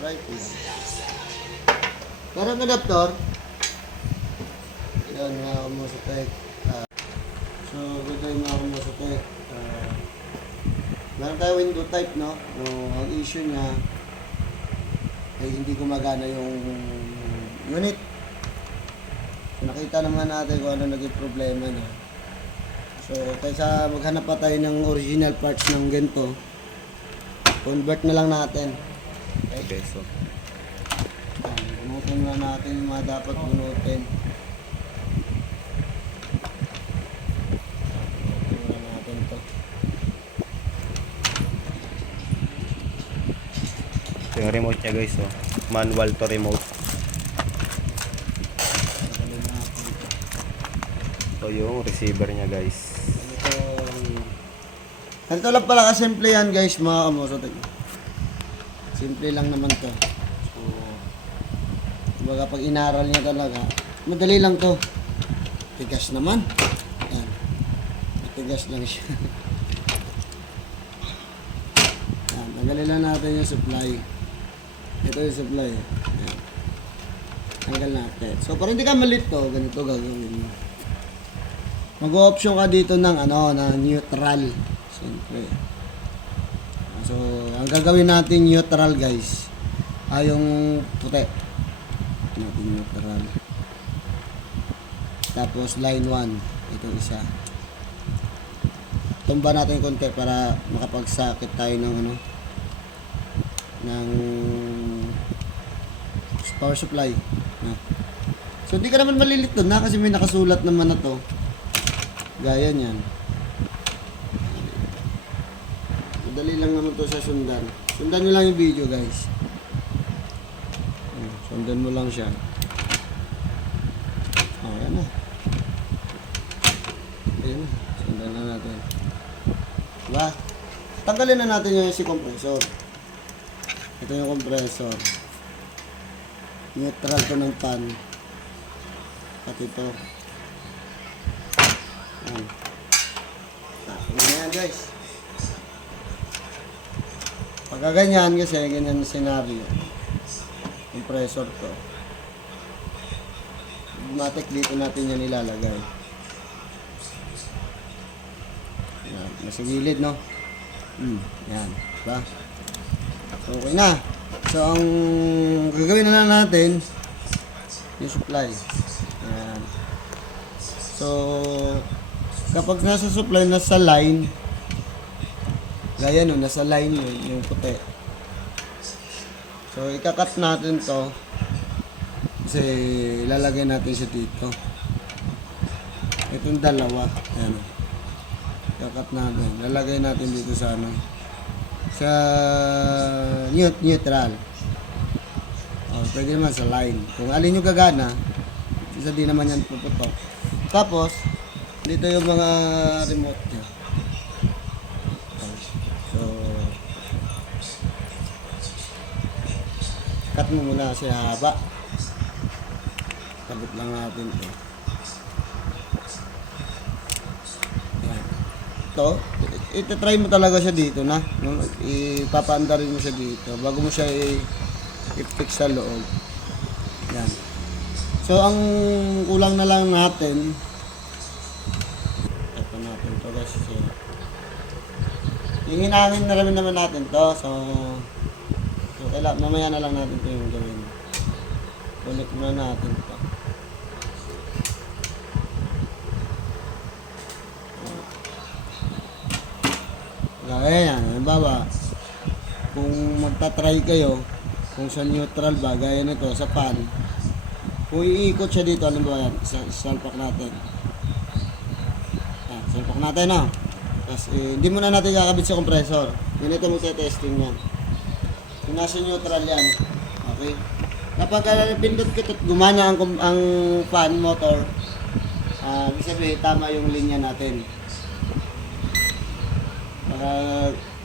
Right lang. Pero ang adapter, yan mga kamusatek. So, ito yung mga kamusatek. Meron tayo window type, no? So, ang issue niya ay hindi gumagana yung unit. So, nakita naman natin kung ano naging problema niya. So, kaysa maghanap pa tayo ng original parts ng ganito, convert na lang natin. Okay, so Bunutin na natin yung mga dapat bunutin. Bunutin natin to. yung remote niya guys, oh. Manual to remote. Tagalin natin to. So yung receiver niya guys. Ganito lang pala kasimple yan guys, mga kamusatek. Simple lang naman to. So, kumbaga pag inaral niya talaga, madali lang to. Tigas naman. Yan. Tigas lang siya. Yan. Tanggalin lang natin yung supply. Ito yung supply. Yan. Tanggal natin. So, para hindi ka malito, ganito gagawin mo. Mag-option ka dito ng neutral. Siyempre. So, ang gagawin natin neutral guys ay yung puti. Natin neutral. Tapos line 1. Itong isa. Tumba natin yung konti para makapagsakit tayo ng ng power supply. So, hindi ka naman malilito na kasi may nakasulat naman na to. Gaya niyan. Madali lang naman to sa sundan. Sundan nyo lang yung video guys. Sundan mo lang siya. Ayan na. Ayan na. Sundan na natin. Diba? Tanggalin na natin yung si compressor. Ito yung compressor. Neutral to ng pan. Pati ito. Ayan. Ayan guys. Pagka ganyan kasi, ganyan scenario. Compressor to. Automatic dito natin yan ilalagay. Yan, nasa gilid, no? Yan, diba? So, okay na. So, ang gagawin na lang natin, yung supply. Yan. So, kapag nasa supply, nasa line, gaya no, nasa line yun, yung puti. So, ikakat natin to. Kasi, ilalagay natin siya dito. Itong dalawa. Ayan. Ikakat natin. Lalagay natin dito sa sa neutral. Pwede naman sa line. Kung alin yung gagana, isa din naman yan puputok. Tapos, dito yung mga remote niya. Cut mo muna kasi haba. Kabit lang natin ito. Ayan. Ito, iti-try mo talaga siya dito na. Ipapaandarin mo siya dito bago mo siya i-fix sa loob. Ayan. So, ang kulang na lang natin, ito natin ito guys. Hinahangin na rin naman natin to. So, mamaya na lang natin ito yung gawin. Ulit muna natin ito. Ayan, halimbawa, kung magta-try kayo, kung sa neutral ba, gaya nito, sa pan, kung iikot siya dito, halimbawa yan, salpak natin. Ayan, salpak natin, no? Tapos, hindi muna natin kakabit sa compressor. Yun ito magte-testing yan. Kung nasa neutral yan, okay? Kapag pindot kita at gumana ang fan motor, ibig sabihin tama yung linya natin. Para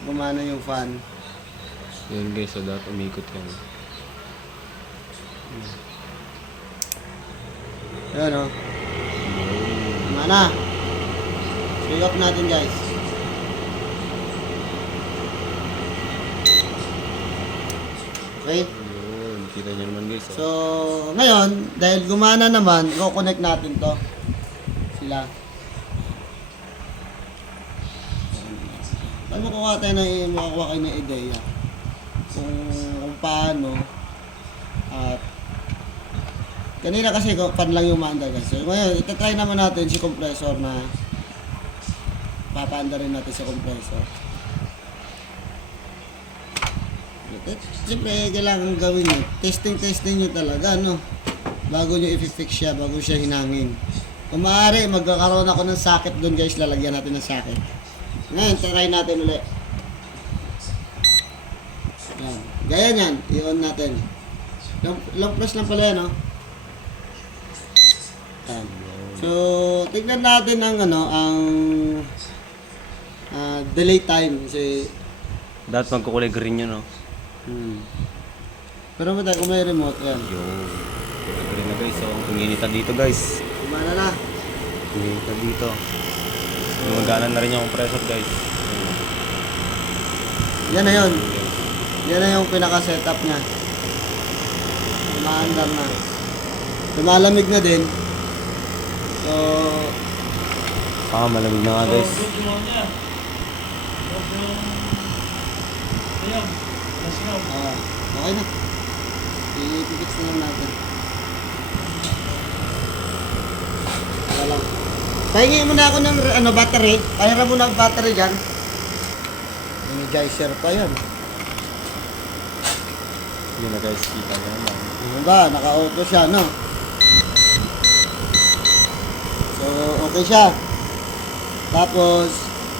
gumana yung fan. Yan guys, so dapat umikot yan. Ayan o. Gumana. So, i-off natin guys. Okay? Yun, kita nyo naman guys. So, ngayon, dahil gumana naman, i-connect natin to. Sila. Alam mo, makakuha kayo ng ideya kung paano at kanina kasi pan lang yung maandar guys. So, ngayon, itatry naman natin si compressor na papaandar rin natin sa compressor. Siyempre, kailangan gawin nyo. Testing nyo talaga, no? Bago nyo i-fix siya, bago siya hinangin. Kung maaari, magkakaroon ako ng socket doon guys, lalagyan natin ng socket. Ngayon, try natin ulit. Yan. Gaya nyan, i-on natin. Long press lang pala yan, no? Yan. So, tignan natin ang delay time. Kasi, Dapat magkukulay green yun, no? pero mo tayo, kung may remote, yan. Yun. Kulay green na guys, oh. Inginita dito guys. Kumana na. Inginita dito. Gumagana na rin yung compressor guys. Yan na yun. Yan na yung pinaka-setup niya. Umaandar na. Lumalamig na din. So, Malamig na nga guys. Okay na. I-fix na lang natin. Wala lang. Pahingin muna ako ng battery. Pahiram mo ng battery dyan. Energizer pa yan. Yun na guys, kita nyo naman. Ano ba? Naka-auto siya, no? So, okay siya. Tapos,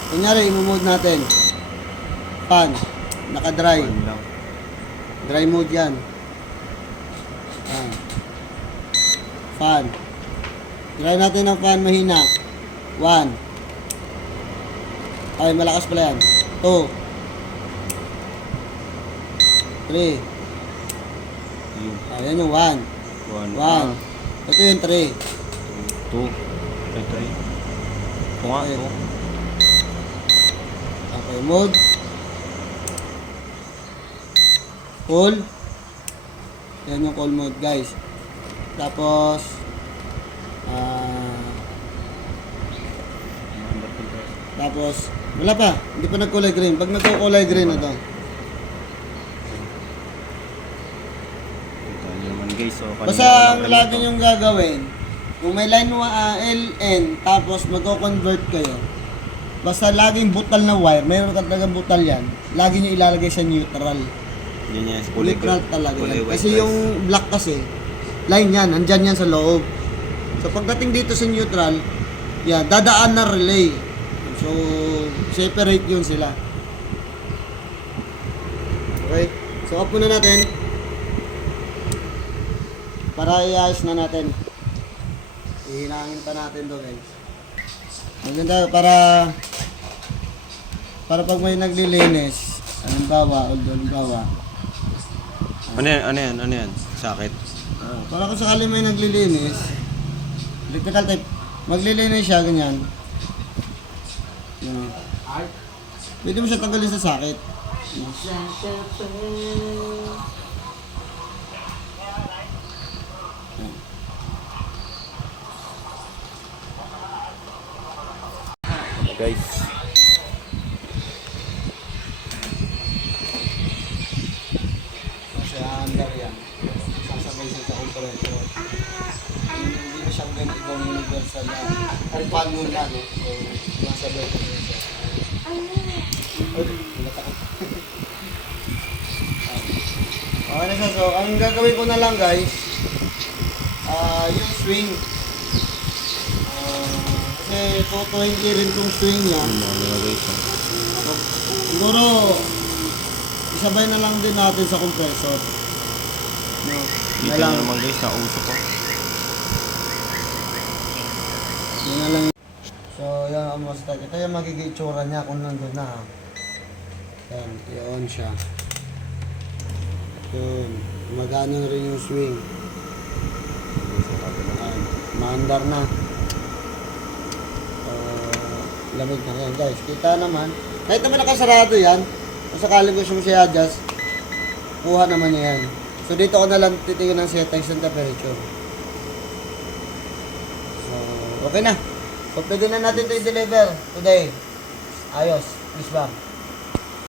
kunyari, i-mode natin. Fan. Naka-dry. Fan lang. Dry mode yan. Fan. Try natin ang fan mahina. 1. Ay, malakas pala yan. 2. 3. Yun. Ayan yung 1. 1. Ito yung 3. 2. 3. Ito nga, Okay. ito. Okay, mode. Cool. Yan yung cool mode, guys. Tapos, wala pa. Hindi pa nagkulay green. Pag nagkukulay green na to. Kita nyo naman guys, oh. Kanina Basta ko ang lang lagi remote, nyong gagawin, kung may line LN, tapos magko-convert kayo, basta laging butal na wire, mayroon ka talagang butal yan, lagi nyo ilalagay sa neutral. oh. Yun yan, kulay Neutral green. talaga Kulay yan. white Kasi guys. yung black kasi, line yan, andyan yan sa loob. So pagdating dito sa neutral, yan, dadaan na relay. So, separate yun sila. Okay, so off muna natin. Para iayos na natin. Ihinangin pa natin to guys. Maganda para pag may naglilinis, halimbawa, Ano yan? Ano yan? Sakit. para kung sakali may naglilinis, electrical type, maglilinis siya, ganyan. Yan. Pwede mo siya tanggalin sa sakit. Guys. Kasi under yan. Sasabay siya sa compressor. Hindi na siyang ganit ibang universal na pan mo na, no? So, masabay ko siya. Ay, natak ako. Okay na siya. So, ang gagawin ko na lang guys, yung swing. Kasi tutuhin rin tong swing niya. Ano na guys, oh. So, siguro, isabay na lang din natin sa compressor. No, Kita nyo naman guys, nauso ko. yun na lang. So, yan ang mas tag. Ito yung magiging itsura niya kung nandun na. Yan, i-on siya. Yun, magano na rin yung swing. Yan, maandar na. Lamig na yan guys. Kita naman. Kahit naman nakasarado yan, kung sakaling gusto mo siya adjust, kuha naman niya yan. So dito ko na lang titingin ng settings ng temperature. So, okay na. So pwede na natin ito i-deliver today. Ayos. Please ba?